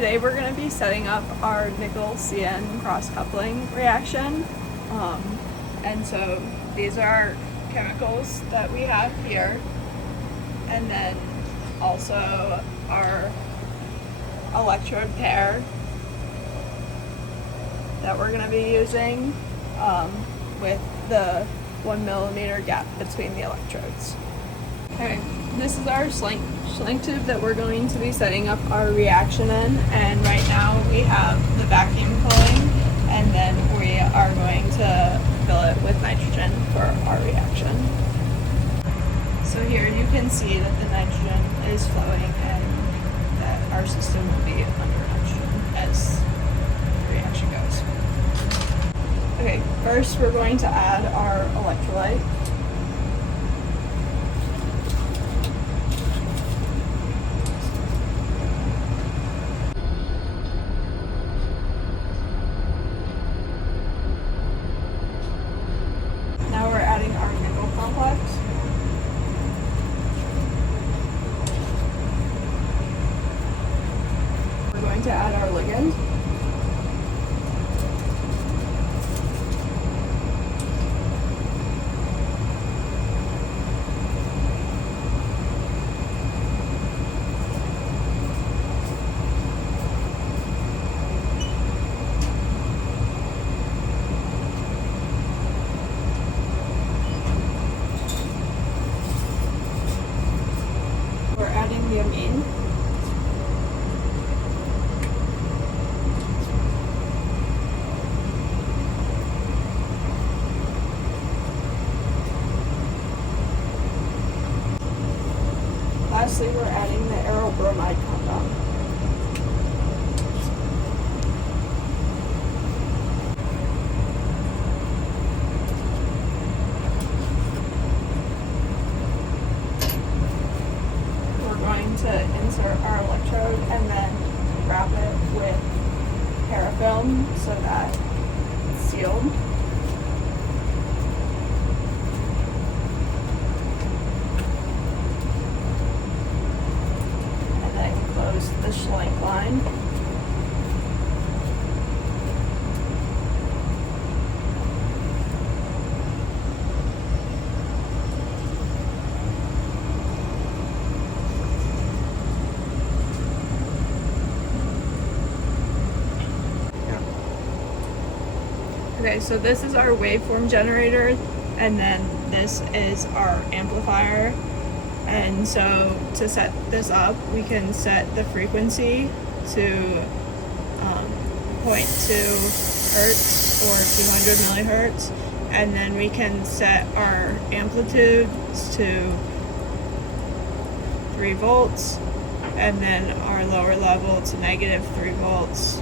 Today we're going to be setting up our nickel-CN cross-coupling reaction. And so these are our chemicals that we have here, and then also our electrode pair that we're going to be using with the 1 millimeter gap between the electrodes. Okay, this is our sling tube that we're going to be setting up our reaction in, and right now we have the vacuum pulling, and then we are going to fill it with nitrogen for our reaction. So here you can see that the nitrogen is flowing and that our system will be under nitrogen as the reaction goes. Okay, first we're going to add our electrolyte. Now we're adding our nickel complex. We're going to add our ligand. We're adding the amine. Lastly, we're adding the aryl bromide compound. Going to insert our electrode and then wrap it with parafilm so that it's sealed. And then close the schlenk line. Okay, so this is our waveform generator, and then this is our amplifier. And so to set this up, we can set the frequency to 0.2 hertz or 200 millihertz, and then we can set our amplitudes to 3 volts, and then our lower level to -3 volts.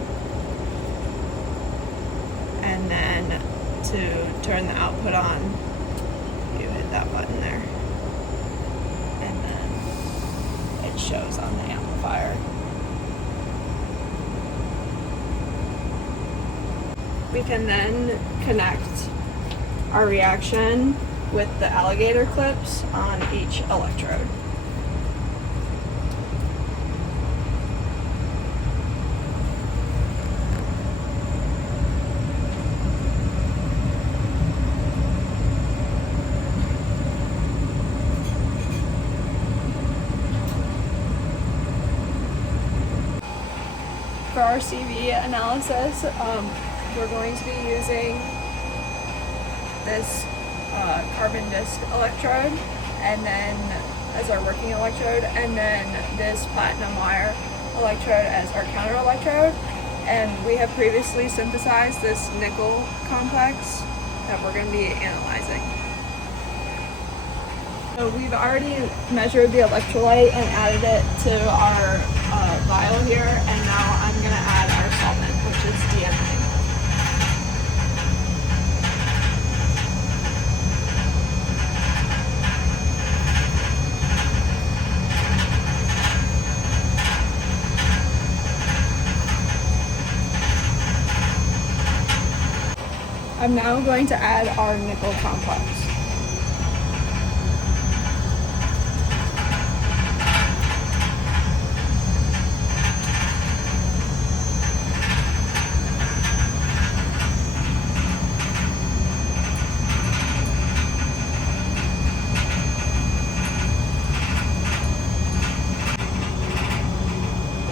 And then to turn the output on, you hit that button there. And then it shows on the amplifier. We can then connect our reaction with the alligator clips on each electrode. For our CV analysis, we're going to be using this carbon disc electrode, and then as our working electrode, and then this platinum wire electrode as our counter electrode. And we have previously synthesized this nickel complex that we're going to be analyzing. So we've already measured the electrolyte and added it to our vial here, and now I'm going to add our solvent, which is DNA. I'm now going to add our nickel complex.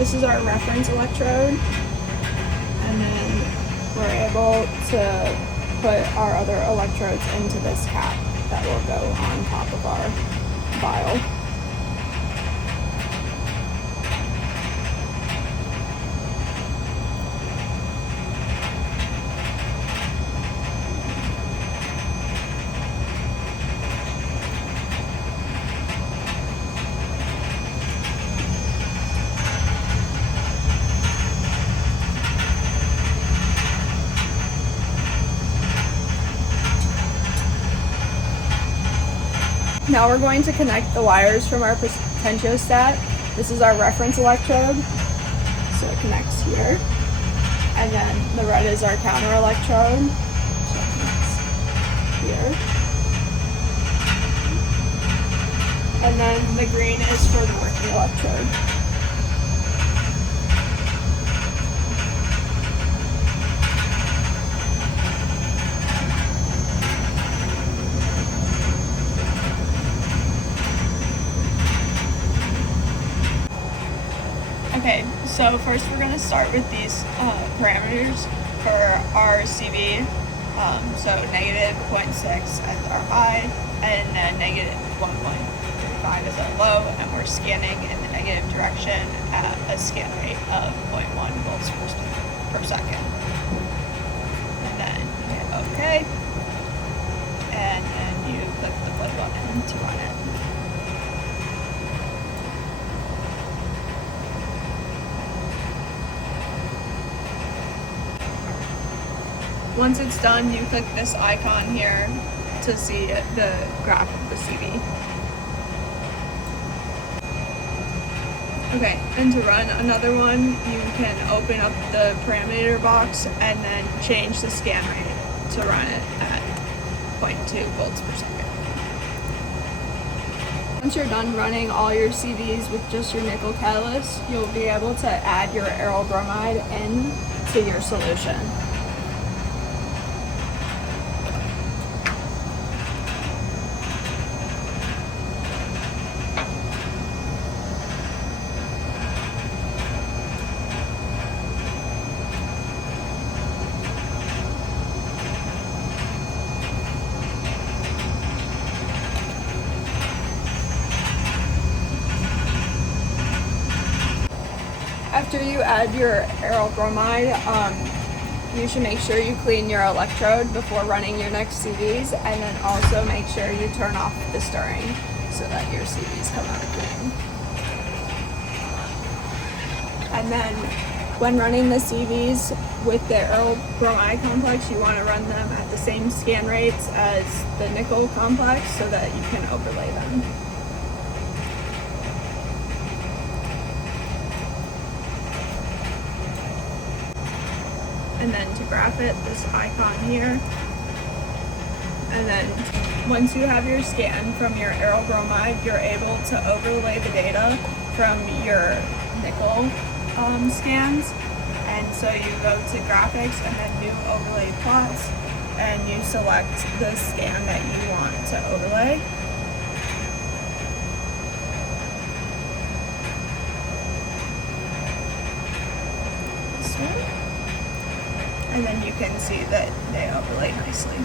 this is our reference electrode, and then we're able to put our other electrodes into this cap that will go on top of our vial. Now we're going to connect the wires from our potentiostat. This is our reference electrode, so it connects here. And then the red is our counter electrode, so it connects here. And then the green is for the working electrode. Okay, so first we're going to start with these parameters for our CV. So negative 0.6 as our high, and then negative 1.35 as our low, and we're scanning in the negative direction at a scan rate of 0.1 volts per second. And then you hit OK, and then you click the play button to run it. Once it's done, you click this icon here to see the graph of the CV. Okay, and to run another one, you can open up the parameter box and then change the scan rate to run it at 0.2 volts per second. Once you're done running all your CVs with just your nickel catalyst, you'll be able to add your aryl bromide in to your solution. After you add your aryl bromide, you should make sure you clean your electrode before running your next CVs, and then also make sure you turn off the stirring so that your CVs come out clean. And then when running the CVs with the aryl bromide complex, you want to run them at the same scan rates as the nickel complex so that you can overlay them. And then to graph it, this icon here. And then once you have your scan from your aryl bromide, you're able to overlay the data from your nickel scans. And so you go to graphics and then new overlay plots, and you select the scan that you want to overlay. This one. And then you can see that they overlay nicely.